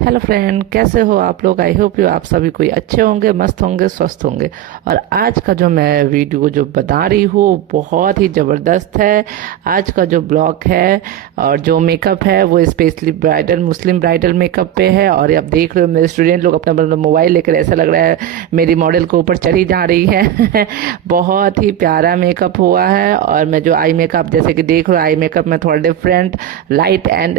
Hello friend, कैसे हो आप लोग। आई होप यू आप सभी कोई अच्छे होंगे, मस्त होंगे, स्वस्थ होंगे। और आज का जो मैं वीडियो जो बता रही हूँ बहुत ही ज़बरदस्त है। आज का जो ब्लॉग है और जो मेकअप है वो स्पेशली ब्राइडल, मुस्लिम ब्राइडल मेकअप पे है। और आप देख रहे हो मेरे स्टूडेंट लोग अपना मतलब मोबाइल लेकर, ऐसा लग रहा है मेरी मॉडल को ऊपर चढ़ी जा रही है। बहुत ही प्यारा मेकअप हुआ है। और मैं जो आई मेकअप जैसे कि देख रहे हो, आई मेकअप में थोड़ा डिफरेंट लाइट एंड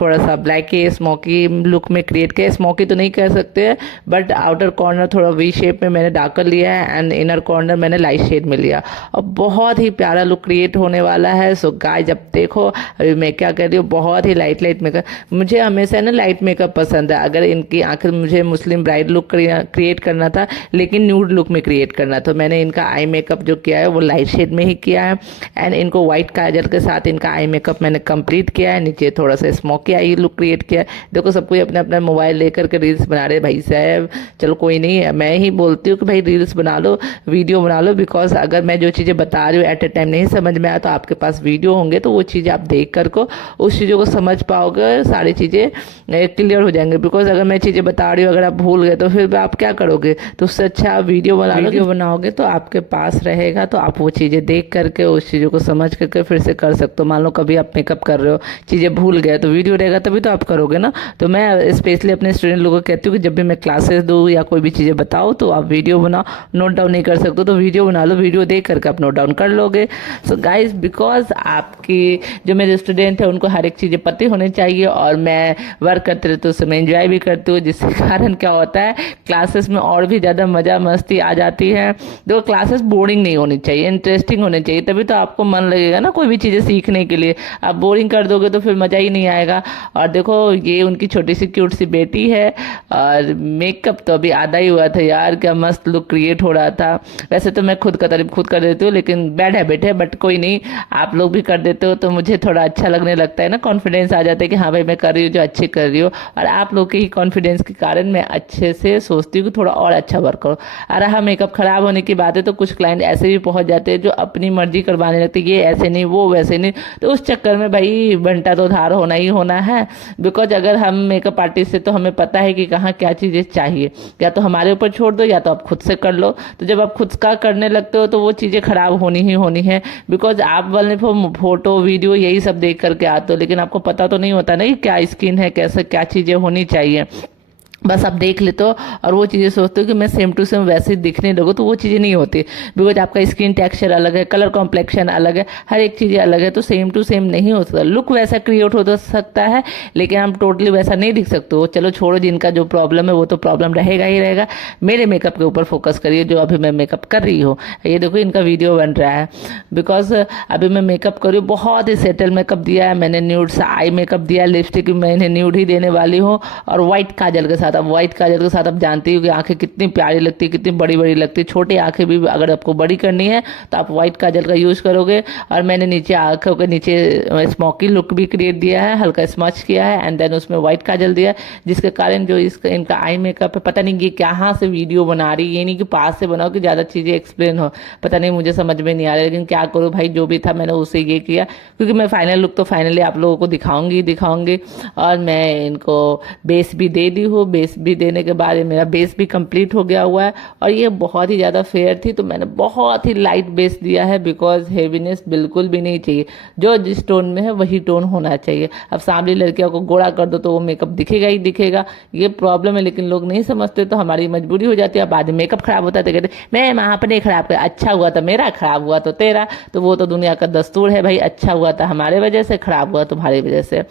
थोड़ा सा ब्लैक स्मोकी लुक में क्रिएट किया। स्मोकी तो नहीं कह सकते, बट आउटर कॉर्नर थोड़ा वी शेप में मैंने डार्कर लिया है एंड इनर कॉर्नर मैंने लाइट शेड में लिया। और बहुत ही प्यारा लुक क्रिएट होने वाला है। सो गाइस, जब देखो अभी मैं क्या कर रही हूँ, बहुत ही लाइट लाइट मेकअप। मुझे हमेशा ना लाइट मेकअप पसंद है। अगर इनकी आखिर मुझे मुस्लिम ब्राइड लुक क्रिएट करना था, लेकिन न्यूड लुक में क्रिएट करना, तो मैंने इनका आई मेकअप जो किया है वो लाइट शेड में ही किया है। एंड इनको व्हाइट काजल के साथ इनका आई मेकअप मैंने कंप्लीट किया है। नीचे थोड़ा सा स्मोकी आई लुक क्रिएट किया है। देखो सब कोई अपना अपना मोबाइल लेकर के रील्स बना रहे भाई साहब। चलो कोई नहीं, मैं ही बोलती हूँ कि भाई रील्स बना लो, वीडियो बना लो। बिकॉज अगर मैं जो चीज़ें बता रही हूँ एट ए टाइम नहीं समझ में आया, तो आपके पास वीडियो होंगे तो वो चीज़ें आप देख कर को उस चीज़ों को समझ पाओगे, सारी चीज़ें क्लियर हो जाएंगे। बिकॉज अगर मैं चीज़ें बता रही हूँ, अगर आप भूल गए तो फिर आप क्या करोगे। तो उससे अच्छा आप वीडियो बना लो। वीडियो बनाओगे तो आपके पास रहेगा, तो आप वो चीज़ें देख करके उस चीज़ों को समझ करके फिर से कर सकते हो। मान लो कभी आप मेकअप कर रहे हो, चीज़ें भूल गए, तो वीडियो रहेगा तभी तो आप करोगे ना। तो मैं स्पेशली अपने स्टूडेंट लोगों को कहती हूँ कि जब भी मैं क्लासेस दूँ या कोई भी चीज़ें बताओ तो आप वीडियो बनाओ। नोट डाउन नहीं कर सकते तो वीडियो बना लो, वीडियो देख करके आप नोट डाउन कर लोगे। सो गाइज, बिकॉज आपकी जो मेरे स्टूडेंट है उनको हर एक चीज़ें पता होनी चाहिए। और मैं वर्क करते रहती हूँ, उससे मैं इंजॉय भी करती हूँ, जिसके कारण क्या होता है क्लासेस में और भी ज़्यादा मज़ा मस्ती आ जाती है। देखो क्लासेस बोरिंग नहीं होनी चाहिए, इंटरेस्टिंग होनी चाहिए, तभी तो आपको मन लगेगा ना कोई भी चीज़ें सीखने के लिए। आप बोरिंग कर दोगे तो फिर मज़ा ही नहीं आएगा। और देखो ये उनकी छोटी सी क्यूट सी बेटी है। और मेकअप तो अभी आधा ही हुआ था यार, क्या मस्त लुक क्रिएट हो रहा था। वैसे तो मैं खुद का तारीफ खुद कर देती हूँ, लेकिन बैड हैबिट है, बट कोई नहीं, आप लोग भी कर देते हो तो मुझे थोड़ा अच्छा लगने लगता है ना, कॉन्फिडेंस आ जाता है कि हाँ भाई मैं कर रही हूँ जो अच्छी कर रही हूँ। और आप लोग के ही कॉन्फिडेंस के कारण मैं अच्छे से सोचती हूँ कि थोड़ा और अच्छा वर्क करो। और रहा मेकअप खराब होने की बात है, तो कुछ क्लाइंट ऐसे भी पहुंच जाते हैं जो अपनी मर्जी करवाने लगते हैं, ये ऐसे नहीं वो वैसे नहीं। तो उस चक्कर में भाई घंटा तो धार होना ही होना है। बिकॉज अगर हम मेकअप आर्टिस्ट से तो हमें पता है कि कहाँ क्या चीज़ें चाहिए, या तो हमारे ऊपर छोड़ दो या तो आप खुद से कर लो। तो जब आप खुद का करने लगते हो तो वो चीज़ें खराब होनी ही होनी है। बिकॉज आप वाले फोटो वीडियो यही सब देख करके आते हो, लेकिन आपको पता तो नहीं होता ना कि क्या स्किन है, कैसे क्या चीज़ें होनी चाहिए। बस आप देख लेते हो और वो चीज़ें सोचते हो कि मैं सेम टू सेम वैसे ही दिखने लगूँ, तो वो चीज़ें नहीं होती। बिकॉज आपका स्किन टेक्सचर अलग है, कलर कॉम्प्लेक्शन अलग है, हर एक चीज़ें अलग है, तो सेम टू सेम नहीं हो सकता। लुक वैसा क्रिएट हो तो सकता है, लेकिन हम टोटली वैसा नहीं दिख सकते हो। चलो छोड़ो, जिनका जो प्रॉब्लम है वो तो प्रॉब्लम रहेगा ही रहेगा। मेरे मेकअप के ऊपर फोकस करिए जो अभी मैं मेकअप कर रही हूँ। ये देखो इनका वीडियो बन रहा है। बिकॉज अभी मैं मेकअप कर रही हूँ, बहुत ही सेटल मेकअप दिया है मैंने, न्यूड सा आई मेकअप दिया, लिपस्टिक मैं इन्हें न्यूड ही देने वाली हूँ और व्हाइट काजल के साथ। अब व्हाइट काजल के साथ आप जानती हो कि आंखें कितनी प्यारी लगती है, कितनी बड़ी बड़ी लगती है। छोटी आंखें भी अगर आपको बड़ी करनी है तो आप व्हाइट काजल का यूज करोगे। और मैंने नीचे आंखों के नीचे स्मोकी लुक भी क्रिएट दिया है, हल्का स्मच किया है एंड देन उसमें व्हाइट काजल दिया है, जिसके कारण जो इसका इनका आई मेकअप है, पता नहीं ये कहाँ से वीडियो बना रही है, ये नहीं कि पास से बनाओ कि ज़्यादा चीज़ें एक्सप्लेन हो, पता नहीं मुझे समझ में नहीं आ रहा है। लेकिन क्या करूँ भाई, जो भी था मैंने उसे ये किया, क्योंकि मैं फाइनल लुक तो फाइनली आप लोगों को दिखाऊंगी। और मैं इनको बेस भी दे दी हूँ। बेस भी देने के बाद मेरा बेस भी कंप्लीट हो गया हुआ है। और ये बहुत ही ज़्यादा फेयर थी तो मैंने बहुत ही लाइट बेस दिया है, बिकॉज हेवीनेस बिल्कुल भी नहीं चाहिए। जो जिस टोन में है वही टोन होना चाहिए। अब सामने लड़कियों को गोरा कर दो तो वो मेकअप दिखेगा ही दिखेगा, ये प्रॉब्लम है। लेकिन लोग नहीं समझते तो हमारी मजबूरी हो जाती है। बाद में मेकअप खराब होता है तो कहते मैं वहाँ पर नहीं खराब कर, अच्छा हुआ तो मेरा, खराब हुआ तो तेरा। तो वो तो दुनिया का दस्तूर है भाई, अच्छा हुआ था हमारे वजह से, खराब हुआ तुम्हारी वजह से।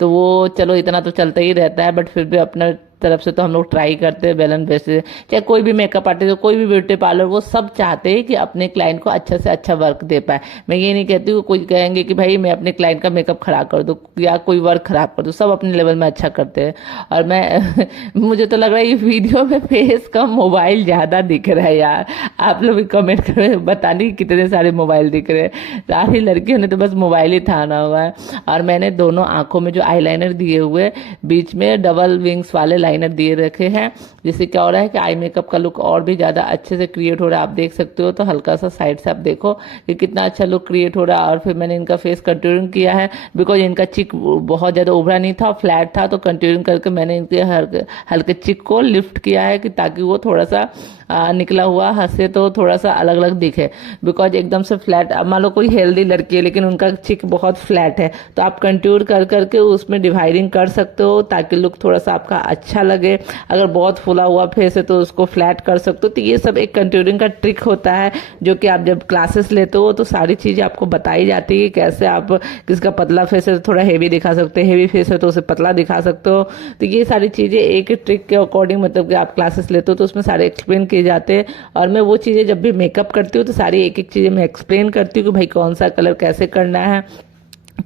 तो वो चलो इतना तो चलता ही रहता है, बट फिर भी अपना तरफ से तो हम लोग ट्राई करते हैं बैलेंस बेसिस। चाहे कोई भी मेकअप आर्टिस्ट, कोई भी ब्यूटी पार्लर, वो सब चाहते हैं कि अपने क्लाइंट को अच्छा से अच्छा वर्क दे पाए। मैं ये नहीं कहती हूँ कोई कहेंगे कि भाई मैं अपने क्लाइंट का मेकअप खराब कर दूँ या कोई वर्क खराब कर दूँ, सब अपने लेवल में अच्छा करते हैं। और मैं मुझे तो लग रहा है ये वीडियो में फेस कम मोबाइल ज़्यादा दिख रहा है यार। आप लोग भी कमेंट करें, बताने कितने सारे मोबाइल दिख रहे हैं। सारी लड़कियों ने तो बस मोबाइल ही थाना हुआ है। और मैंने दोनों आंखों में जो आईलाइनर दिए हुए, बीच में डबल विंग्स वाले लाइनर दिए रखे हैं, जिससे क्या हो रहा है कि आई मेकअप का लुक और भी ज़्यादा अच्छे से क्रिएट हो रहा है। आप देख सकते हो, तो हल्का सा साइड से आप देखो कि कितना अच्छा लुक क्रिएट हो रहा है। और फिर मैंने इनका फेस कंटूरिंग किया है, बिकॉज इनका चिक बहुत ज़्यादा उभरा नहीं था, फ्लैट था, तो कंटूरिंग करके मैंने इनके हल्के चिक को लिफ्ट किया है कि ताकि वो थोड़ा सा निकला हुआ हंसे तो थोड़ा सा अलग अलग दिखे। बिकॉज एकदम से फ्लैट, मान लो कोई हेल्दी लड़की है लेकिन उनका चिक बहुत फ्लैट है, तो आप कंटूर कर करके उसमें डिवाइडिंग कर सकते हो ताकि लुक थोड़ा सा आपका अच्छा लगे। अगर बहुत फूला हुआ फेस है तो उसको फ्लैट कर सकते हो। तो ये सब एक कंटूरिंग का ट्रिक होता है, जो कि आप जब क्लासेस लेते हो तो सारी चीज़ें आपको बताई जाती है, कैसे आप किसका पतला फेस है तो थोड़ा हेवी दिखा सकते हो, हेवी फेस है तो उसे पतला दिखा सकते हो। तो ये सारी चीज़ें एक ट्रिक के अकॉर्डिंग, मतलब कि आप क्लासेस लेते हो तो उसमें सारे एक्सप्लेन किए जाते हैं। और मैं वो चीज़ें जब भी मेकअप करती हूँ तो सारी एक एक चीज़ें मैं एक्सप्लेन करती हूँ कि भाई कौन सा कलर कैसे करना है,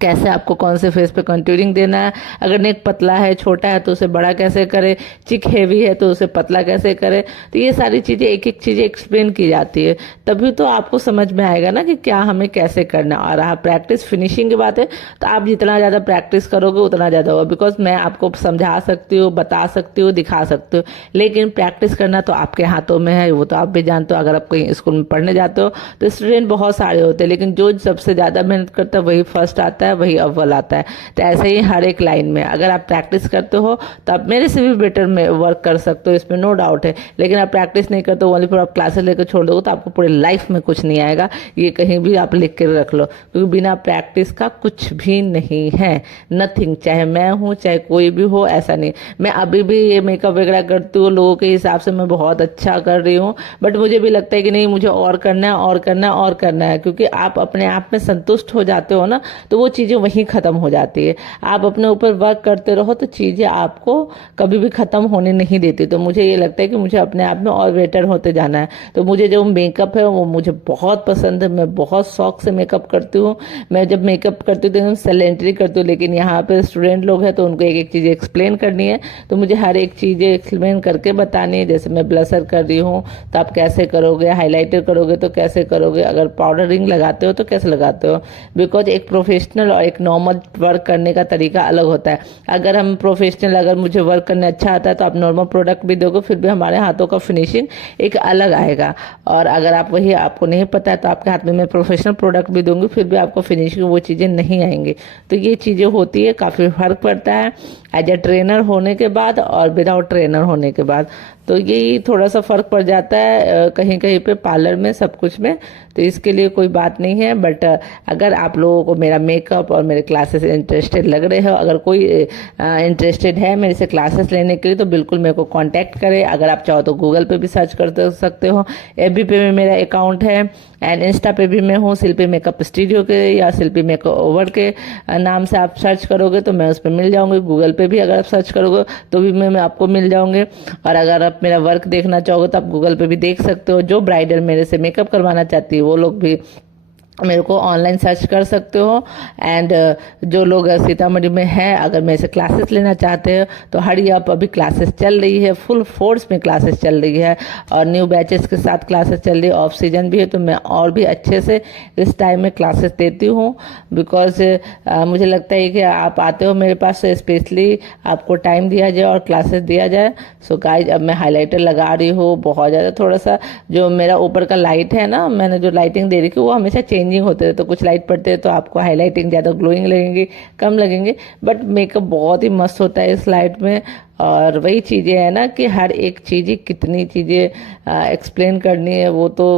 कैसे आपको कौन से फेस पे कंटूरिंग देना है। अगर नेक पतला है, छोटा है तो उसे बड़ा कैसे करे, चिक हेवी है तो उसे पतला कैसे करे। तो ये सारी चीज़ें एक एक चीज़ें एक्सप्लेन की जाती है, तभी तो आपको समझ में आएगा ना कि क्या हमें कैसे करना। और रहा प्रैक्टिस फिनिशिंग की बात है, तो आप जितना ज़्यादा प्रैक्टिस करोगे उतना ज़्यादा होगा। बिकॉज मैं आपको समझा सकती हूँ, बता सकती हूँ, दिखा सकती हूँ, लेकिन प्रैक्टिस करना तो आपके हाथों में है, वो तो आप भी जानते हो। अगर आप कहीं स्कूल में पढ़ने जाते हो तो स्टूडेंट बहुत सारे होते हैं, लेकिन जो सबसे ज़्यादा मेहनत करता है वही फर्स्ट आता है, वही अव्वल आता है। तो ऐसे ही हर एक लाइन में अगर आप प्रैक्टिस करते हो तो आप मेरे से भी बेटर में वर्क कर सकते हो, इसमें नो डाउट है। लेकिन आप प्रैक्टिस नहीं करते हो, ओनली फॉर आप क्लासेस लेकर छोड़ दोगे तो आपको पूरी लाइफ में कुछ नहीं आएगा। ये कहीं भी आप लिख कर रख लो, क्योंकि बिना प्रैक्टिस का कुछ भी नहीं है, नथिंग। चाहे मैं हूँ, चाहे कोई भी हो, ऐसा नहीं। मैं अभी भी ये मेकअप वगैरह करती हूँ, लोगों के हिसाब से मैं बहुत अच्छा कर रही हूँ, बट मुझे भी लगता है कि नहीं, मुझे और करना है, और करना है, और करना है। क्योंकि आप अपने आप में संतुष्ट हो जाते हो ना, तो वो चीज़ें वहीं ख़त्म हो जाती है। आप अपने ऊपर वर्क करते रहो तो चीज़ें आपको कभी भी ख़त्म होने नहीं देती। तो मुझे ये लगता है कि मुझे अपने आप में और बेटर होते जाना है। तो मुझे जो मेकअप है वो मुझे बहुत पसंद है, मैं बहुत शौक से मेकअप करती हूँ। मैं जब मेकअप करती हूँ तो एकदम साइलेंटली करती हूँ, लेकिन यहाँ पे स्टूडेंट लोग हैं तो उनको एक एक चीज़ एक्सप्लेन करनी है, तो मुझे हर एक चीज़ एक्सप्लेन करके बतानी है। जैसे मैं ब्लशर कर रही हूँ तो आप कैसे करोगे, हाईलाइटर करोगे तो कैसे करोगे, अगर पाउडरिंग लगाते हो तो कैसे लगाते हो। बिकॉज एक प्रोफेशनल और एक नॉर्मल वर्क करने का तरीका अलग होता है। अगर हम प्रोफेशनल, अगर मुझे वर्क करना अच्छा आता है तो आप नॉर्मल प्रोडक्ट भी दोगे, फिर भी हमारे हाथों का फिनिशिंग एक अलग आएगा। और अगर आप वही आपको नहीं पता है तो आपके हाथ में मैं प्रोफेशनल प्रोडक्ट भी दूंगी, फिर भी आपको फिनिशिंग वो चीज़ें नहीं आएंगी। तो ये चीज़ें होती है, काफ़ी फर्क पड़ता है एज ए ट्रेनर होने के बाद और विदाउट ट्रेनर होने के बाद। तो यही थोड़ा सा फ़र्क पड़ जाता है कहीं कहीं पे, पार्लर में, सब कुछ में। तो इसके लिए कोई बात नहीं है। बट अगर आप लोगों को मेरा मेकअप और मेरे क्लासेस इंटरेस्टेड लग रहे हो, अगर कोई इंटरेस्टेड है मेरे से क्लासेस लेने के लिए, तो बिल्कुल मेरे को कांटेक्ट करें। अगर आप चाहो तो गूगल पे भी सर्च कर सकते हो, एफबी पे भी मेरा अकाउंट है, एंड इंस्टा पे भी मैं हूँ, शिल्पी मेकअप स्टूडियो के या शिल्पी मेकअप ओवर के नाम से आप सर्च करोगे तो मैं उस पर मिल जाऊँगी। गूगल पे भी अगर आप सर्च करोगे तो भी मैं आपको मिल जाऊँगे। और अगर आप मेरा वर्क देखना चाहोगे तो आप गूगल पे भी देख सकते हो। जो ब्राइडल मेरे से मेकअप करवाना चाहती है वो लोग भी मेरे को ऑनलाइन सर्च कर सकते हो। एंड जो लोग सीतामढ़ी में हैं, अगर मेरे से क्लासेस लेना चाहते हो तो हरी अप, अभी क्लासेस चल रही है, फुल फोर्स में क्लासेस चल रही है और न्यू बैचेस के साथ क्लासेस चल रही है। ऑफ सीजन भी है तो मैं और भी अच्छे से इस टाइम में क्लासेस देती हूँ। बिकॉज मुझे लगता है कि आप आते हो मेरे पास तो स्पेशली आपको टाइम दिया जाए और क्लासेस दिया जाए। सो गाइज, अब मैं हाईलाइटर लगा रही हूँ बहुत ज़्यादा। थोड़ा सा जो मेरा ऊपर का लाइट है ना, मैंने जो लाइटिंग दे रही थी वो हमेशा चेंजिंग होते हैं, तो कुछ लाइट पड़ते हैं तो आपको हाईलाइटिंग ज़्यादा ग्लोइंग लगेंगे, कम लगेंगे, बट मेकअप बहुत ही मस्त होता है इस लाइट में। और वही चीज़ें है ना कि हर एक चीज़ें, कितनी चीज़ें एक्सप्लेन करनी है वो तो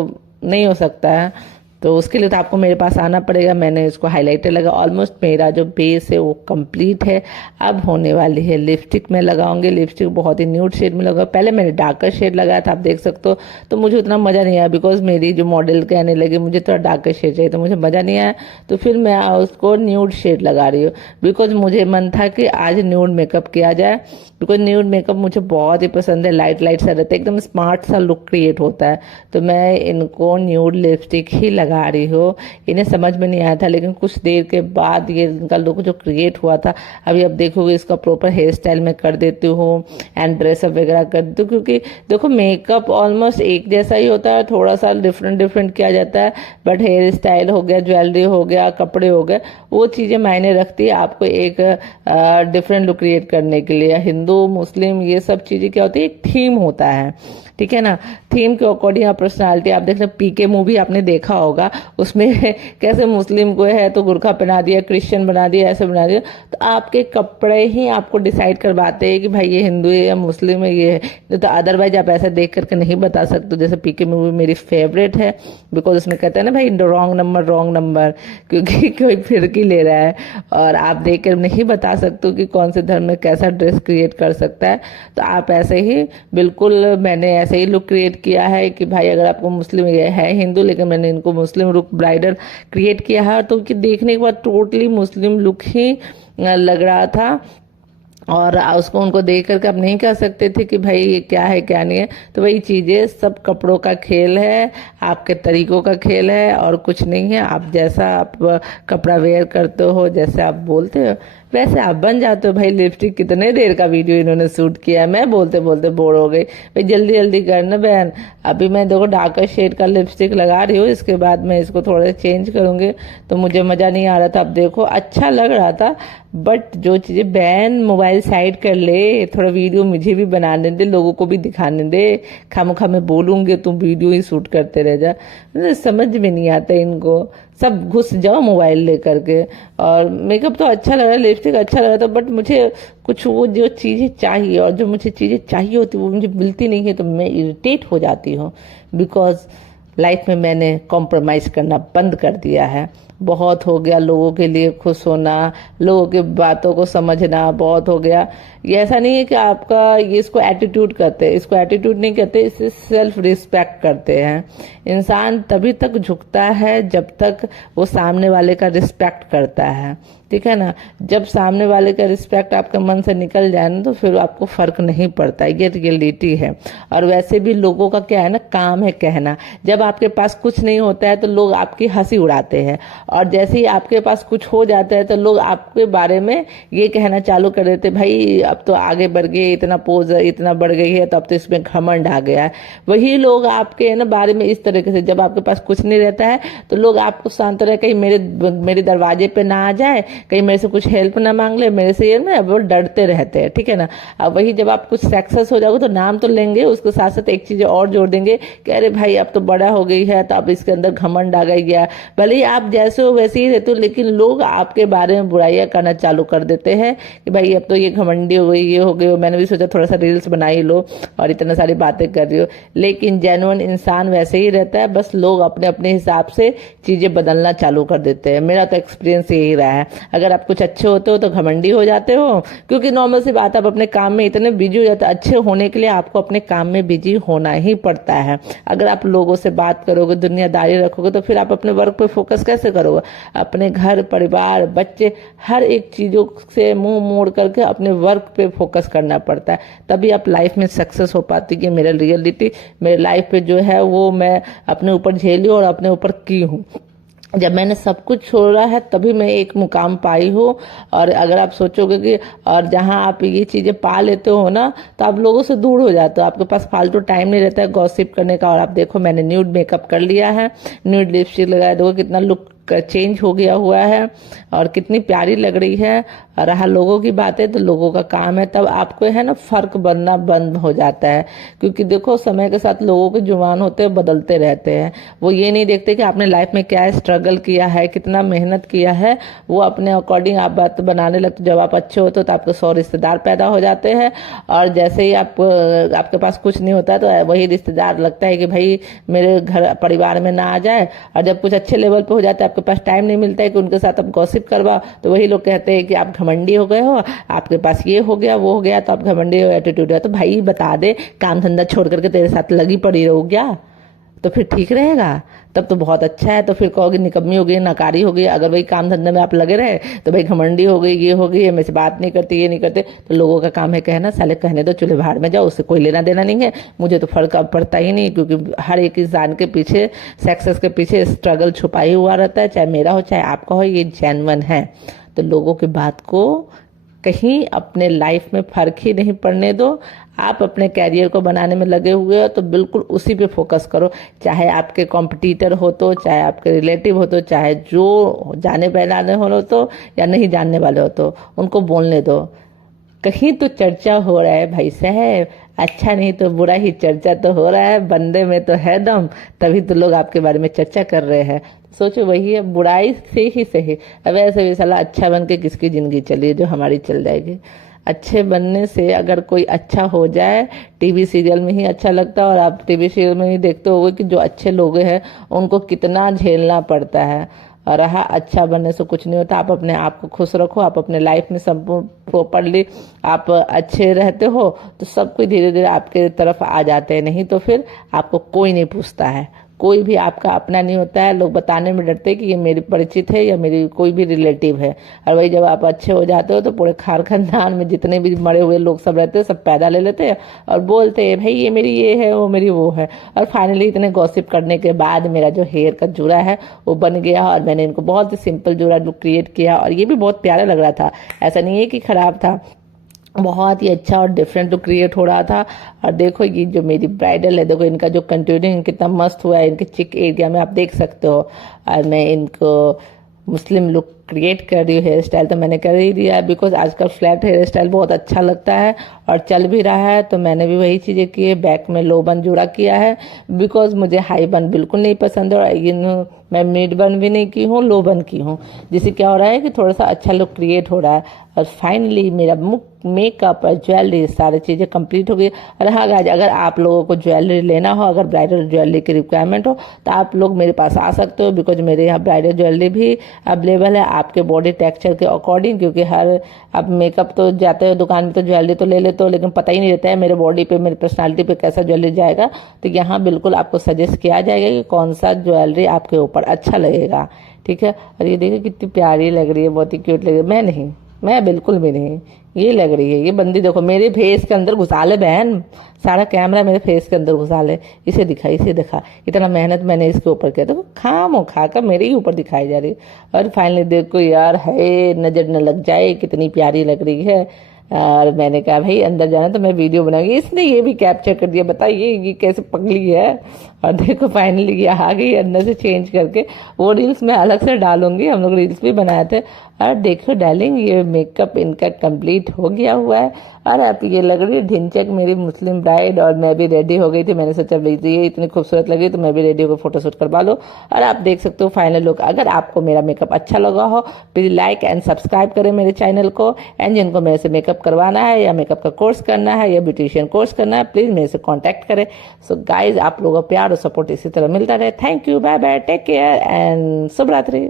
नहीं हो सकता है। तो उसके लिए तो आपको मेरे पास आना पड़ेगा। मैंने इसको हाइलाइटर लगा, ऑलमोस्ट मेरा जो बेस है वो कंप्लीट है। अब होने वाली है लिपस्टिक में लगाऊंगी। लिपस्टिक बहुत ही न्यूड शेड में लगा, पहले मैंने डार्कर शेड लगाया था, आप देख सकते हो। तो मुझे उतना मज़ा नहीं आया, बिकॉज मेरी जो मॉडल कहने लगी मुझे थोड़ा डार्कर शेड चाहिए, तो मुझे मज़ा नहीं आया। तो फिर मैं उसको न्यूड शेड लगा रही हूँ, बिकॉज मुझे मन था कि आज न्यूड मेकअप किया जाए। बिकॉज न्यूड मेकअप मुझे बहुत ही पसंद है, लाइट लाइट सा रहता है, एकदम स्मार्ट सा लुक क्रिएट होता है। तो मैं इनको न्यूड लिपस्टिक ही लगा रही हो। इन्हें समझ में नहीं आया था, लेकिन कुछ देर के बाद ये इनका लुक जो क्रिएट हुआ था, अभी अब देखोगे इसका प्रॉपर हेयर स्टाइल में कर देती हूँ एंड ड्रेसअप वगैरह कर देती हूँ, क्योंकि देखो मेकअप ऑलमोस्ट एक जैसा ही होता है, थोड़ा सा डिफरेंट डिफरेंट किया जाता है, बट हेयर स्टाइल हो गया, ज्वेलरी हो गया, कपड़े हो गए, वो चीज़ें मायने रखती है आपको एक डिफरेंट लुक क्रिएट करने के लिए। हिंदू मुस्लिम ये सब चीज़ें क्या होती है, एक थीम होता है, ठीक है ना। थीम के अकॉर्डिंग आप पर्सनालिटी, आप देख लो पीके मूवी आपने देखा होगा, उसमें कैसे मुस्लिम को है तो बुर्का पहना दिया, क्रिश्चियन बना दिया, ऐसे बना दिया। तो आपके कपड़े ही आपको डिसाइड करवाते हैं कि भाई ये हिंदू है या मुस्लिम है, ये है। तो अदरवाइज आप ऐसा देख करके नहीं बता सकते। जैसे पीके मूवी मेरी फेवरेट है, बिकॉज उसमें कहते हैं ना भाई रॉन्ग नंबर, क्योंकि कोई फिरकी ले रहा है और आप देख कर नहीं बता सकते कि कौन से धर्म में कैसा ड्रेस क्रिएट कर सकता है। तो आप ऐसे ही बिल्कुल, मैंने ऐसे ही लुक क्रिएट किया है कि भाई अगर आपको मुस्लिम है हिंदू, लेकिन मैंने इनको मुस्लिम लुक ब्राइडल क्रिएट किया है, तो कि देखने के बाद टोटली मुस्लिम लुक ही लग रहा था। और उसको उनको देख करके आप नहीं कह सकते थे कि भाई ये क्या है क्या नहीं है। तो वही चीज़ें सब कपड़ों का खेल है, आपके तरीकों का खेल है और कुछ नहीं है। आप जैसा आप कपड़ा वेयर करते हो, जैसे आप बोलते हो वैसे आप बन जाते हो। भाई लिपस्टिक कितने देर का वीडियो इन्होंने शूट किया है, मैं बोलते बोलते बोर हो गई। भाई जल्दी जल्दी करना बहन। अभी मैं देखो डार्कर शेड का लिपस्टिक लगा रही हूँ, इसके बाद मैं इसको थोड़ा चेंज करूँगी, तो मुझे मज़ा नहीं आ रहा था। अब देखो अच्छा लग रहा था, बट जो चीज़ें बहन मोबाइल साइड कर ले, थोड़ा वीडियो मुझे भी बनाने दे, लोगों को भी दिखाने दे। खामखा मैं बोलूँगी तुम वीडियो ही शूट करते रह जा, समझ में नहीं आता इनको। सब घुस जाओ मोबाइल लेकर के। और मेकअप तो अच्छा लग रहा है, लिपस्टिक अच्छा लग रहा था, बट मुझे कुछ वो जो चीज़ें चाहिए और जो मुझे चीज़ें चाहिए होती वो मुझे मिलती नहीं है, तो मैं इरिटेट हो जाती हूँ। बिकॉज लाइफ में मैंने कॉम्प्रोमाइज़ करना बंद कर दिया है। बहुत हो गया लोगों के लिए खुश होना, लोगों की बातों को समझना, बहुत हो गया। ये ऐसा नहीं है कि आपका ये इसको एटीट्यूड कहते हैं, इसको एटीट्यूड नहीं कहते, इसे सेल्फ रिस्पेक्ट करते हैं। इंसान तभी तक झुकता है जब तक वो सामने वाले का रिस्पेक्ट करता है, ठीक है ना। जब सामने वाले का रिस्पेक्ट आपके मन से निकल जाए ना, तो फिर आपको फर्क नहीं पड़ता, ये रियलिटी है। और वैसे भी लोगों का क्या है ना, काम है कहना। जब आपके पास कुछ नहीं होता है तो लोग आपकी हंसी उड़ाते हैं, और जैसे ही आपके पास कुछ हो जाता है तो लोग आपके बारे में ये कहना चालू कर देते, भाई अब तो आगे बढ़ गए, इतना पोज इतना बढ़ गई है, तो अब तो इसमें घमंड आ गया है। वही लोग आपके ना बारे में इस तरीके से, जब आपके पास कुछ नहीं रहता है तो लोग आपको शांत रहे, कहीं मेरे दरवाजे पे ना आ जाए, कहीं मेरे से कुछ हेल्प ना मांग ले, मेरे से ये ना वो डरते रहते हैं, ठीक है ना। अब वही जब आप कुछ सक्सेस हो जाओगे तो नाम तो लेंगे, उसके साथ साथ एक चीज़ और जोड़ देंगे कि अरे भाई अब तो बड़ा हो गई है, तो अब इसके अंदर घमंड आ गई है। भले ही आप जैसे हो वैसे ही रहते हो, लेकिन लोग आपके बारे में बुराइयां करना चालू कर देते हैं कि भाई अब तो ये घमंडी हो गई, ये हो गई। मैंने भी सोचा थोड़ा सा रील्स बना ही लो और इतना सारी बातें कर रही हो, लेकिन जेन्युइन इंसान वैसे ही रहता है, बस लोग अपने अपने हिसाब से चीज़ें बदलना चालू कर देते हैं। मेरा तो एक्सपीरियंस यही रहा है। अगर आप कुछ अच्छे होते हो तो घमंडी हो जाते हो, क्योंकि नॉर्मल सी बात, आप अपने काम में इतने बिजी हो जाते हो। अच्छे होने के लिए आपको अपने काम में बिजी होना ही पड़ता है। अगर आप लोगों से बात करोगे, दुनियादारी रखोगे, तो फिर आप अपने वर्क पे फोकस कैसे करोगे। अपने घर परिवार बच्चे हर एक चीज़ों से मुंह मोड़ करके अपने वर्क पे फोकस करना पड़ता है, तभी आप लाइफ में सक्सेस हो पाती है। मेरा रियलिटी मेरे लाइफ पे जो है वो मैं अपने ऊपर झेली और अपने ऊपर की हूँ। जब मैंने सब कुछ छोड़ा है तभी मैं एक मुकाम पाई हूँ। और अगर आप सोचोगे कि और जहाँ आप ये चीज़ें पा लेते हो ना, तो आप लोगों से दूर हो जाते हो, आपके पास फालतू टाइम नहीं रहता है गॉसिप करने का। और आप देखो मैंने न्यूड मेकअप कर लिया है, न्यूड लिपस्टिक लगाया, देखो कितना लुक चेंज हो गया हुआ है और कितनी प्यारी लग रही है। और रहा लोगों की बातें, तो लोगों का काम है, तब आपको है ना फर्क बनना बंद हो जाता है। क्योंकि देखो समय के साथ लोगों के जुबान होते हैं, बदलते रहते हैं। वो ये नहीं देखते कि आपने लाइफ में क्या स्ट्रगल किया है, कितना मेहनत किया है, वो अपने अकॉर्डिंग आप बात बनाने लगते। जब आप अच्छे होते हो तो आपके 100 रिश्तेदार पैदा हो जाते हैं, और जैसे ही आपके पास कुछ नहीं होता है तो वही रिश्तेदार लगता है कि भाई मेरे घर परिवार में ना आ जाए। और जब कुछ अच्छे लेवल पे हो जाता है, आपके पास टाइम नहीं मिलता है कि उनके साथ आप गॉसिप करवाओ, तो वही लोग कहते हैं कि आप घमंडी हो गए हो, आपके पास ये हो गया वो हो गया, तो आप घमंडी हो, एटीट्यूड है। तो भाई बता दे, काम धंधा छोड़ करके तेरे साथ लगी पड़ी रहो क्या। तो फिर ठीक रहेगा, तब तो बहुत अच्छा है। तो फिर कहोगे निकम्मी हो गई, नकारी हो गई। अगर वही काम धंधे में आप लगे रहे तो भाई घमंडी हो गई, ये हो गई, ये मेरे से बात नहीं करते, ये नहीं करते। तो लोगों का काम है कहना, साले कहने दो, चूल्हे भाड़ में जाओ, उससे कोई लेना देना नहीं है। मुझे तो फर्क अब पड़ता ही नहीं, क्योंकि हर एक इंसान के पीछे, सक्सेस के पीछे स्ट्रगल छुपा ही हुआ रहता है, चाहे मेरा हो चाहे आपका हो, ये जेन्युइन है। तो लोगों की बात को कहीं अपने लाइफ में फर्क ही नहीं पड़ने दो। आप अपने कैरियर को बनाने में लगे हुए हो तो बिल्कुल उसी पे फोकस करो, चाहे आपके कॉम्पिटिटर हो तो, चाहे आपके रिलेटिव हो तो, चाहे जो जाने पहचाने हो तो या नहीं जानने वाले हो तो, उनको बोलने दो। कहीं तो चर्चा हो रहा है भाई साहब, अच्छा नहीं तो बुरा ही चर्चा तो हो रहा है, बंदे में तो है दम, तभी तो लोग आपके बारे में चर्चा कर रहे हैं। सोचो वही है, बुराई से ही सही। अब ऐसे भी साला अच्छा बन के किसकी जिंदगी चली जो हमारी चल जाएगी। अच्छे बनने से अगर कोई अच्छा हो जाए, टीवी सीरियल में ही अच्छा लगता है, और आप टीवी सीरियल में ही देखते होगे कि जो अच्छे लोग हैं उनको कितना झेलना पड़ता है। और रहा अच्छा बनने से कुछ नहीं होता। आप अपने आप को खुश रखो, आप अपने लाइफ में संपूर्ण प्रॉपरली आप अच्छे रहते हो तो सब कोई धीरे धीरे आपके तरफ आ जाते हैं। नहीं तो फिर आपको कोई नहीं पूछता है, कोई भी आपका अपना नहीं होता है। लोग बताने में डरते हैं कि ये मेरी परिचित है या मेरी कोई भी रिलेटिव है। और वही जब आप अच्छे हो जाते हो तो पूरे खानदान में जितने भी मरे हुए लोग सब रहते हैं सब पैदा ले लेते हैं और बोलते हैं भाई ये मेरी ये है, वो मेरी वो है। और फाइनली इतने गॉसिप करने के बाद मेरा जो हेयर का जूड़ा है वो बन गया, और मैंने इनको बहुत ही सिंपल जूड़ा लुक क्रिएट किया, और ये भी बहुत प्यारा लग रहा था, ऐसा नहीं है कि खराब था, बहुत ही अच्छा और डिफरेंट लुक क्रिएट हो रहा था। और देखो ये जो मेरी ब्राइडल है, देखो इनका जो कंट्यूरिंग कितना मस्त हुआ है, इनके चिक एरिया में आप देख सकते हो। और मैं इनको मुस्लिम लुक क्रिएट कर रही हूँ। हेयर स्टाइल तो मैंने कर ही दिया है, बिकॉज आजकल फ्लैट हेयर स्टाइल बहुत अच्छा लगता है और चल भी रहा है। तो मैंने भी वही चीज़ें की है, बैक में लो बन जुड़ा किया है, बिकॉज मुझे हाई बन बिल्कुल नहीं पसंद है, और मैं मिड बन भी नहीं की हूँ, लो बन की हूँ, जिससे क्या हो रहा है कि थोड़ा सा अच्छा लुक क्रिएट हो रहा है। और फाइनली मेरा मेकअप और ज्वेलरी सारी चीज़ें कंप्लीट हो गई। और हाँ गाइस, अगर आप लोगों को ज्वेलरी लेना हो, अगर ब्राइडल ज्वेलरी की रिक्वायरमेंट हो तो आप लोग मेरे पास आ सकते हो, बिकॉज मेरे यहाँ ब्राइडल ज्वेलरी भी अवेलेबल है आपके बॉडी टेक्सचर के अकॉर्डिंग। क्योंकि हर आप मेकअप तो जाते हो दुकान में तो ज्वेलरी तो ले लेते हो, लेकिन पता ही नहीं रहता है मेरे बॉडी पे, मेरी पर्सनालिटी पे कैसा ज्वेलरी जाएगा। तो यहाँ बिल्कुल आपको सजेस्ट किया जाएगा कि कौन सा ज्वेलरी आपके ऊपर अच्छा लगेगा, ठीक है। और ये देखिए कितनी प्यारी लग रही है, बहुत ही क्यूट लग रही है। मैं बिल्कुल भी नहीं, ये लग रही है ये बंदी, देखो मेरे फेस के अंदर घुसा ले बहन, सारा कैमरा मेरे फेस के अंदर घुसा ले, इसे दिखा, इतना मेहनत मैंने इसके ऊपर किया, देखो खाम खा कर मेरे ही ऊपर दिखाई जा रही है। और फाइनली देखो यार, है नजर न लग जाए कितनी प्यारी लग रही है। और मैंने कहा भाई अंदर जाना तो मैं वीडियो बनाऊंगी, इसने ये भी कैप्चर कर दिया, बताइए ये कैसे पगली है। और देखो फाइनली ये आ गई अंदर से चेंज करके, वो रील्स मैं अलग से डालूंगी, हम लोग रील्स भी बनाए थे। और देखो डार्लिंग, ये मेकअप इनका कंप्लीट हो गया हुआ है, और आप ये लग रही है ढिंचक मेरी मुस्लिम ब्राइड। और मैं भी रेडी हो गई थी, मैंने सोचा भाई ये इतनी खूबसूरत लगी तो मैं भी रेडी होकर फोटोशूट करवा लो। और आप देख सकते हो फाइनल लुक। अगर आपको मेरा मेकअप अच्छा लगा हो प्लीज लाइक एंड सब्सक्राइब करें मेरे चैनल को। एंड जिनको मेरे से मेकअप करवाना है या मेकअप का कोर्स करना है या ब्यूटिशियन कोर्स करना है, प्लीज मेरे से कॉन्टैक्ट करें। सो गाइज, आप लोगों का प्यार और सपोर्ट इसी तरह मिलता रहे। Thank you, bye bye, take care and शुभ रात्रि।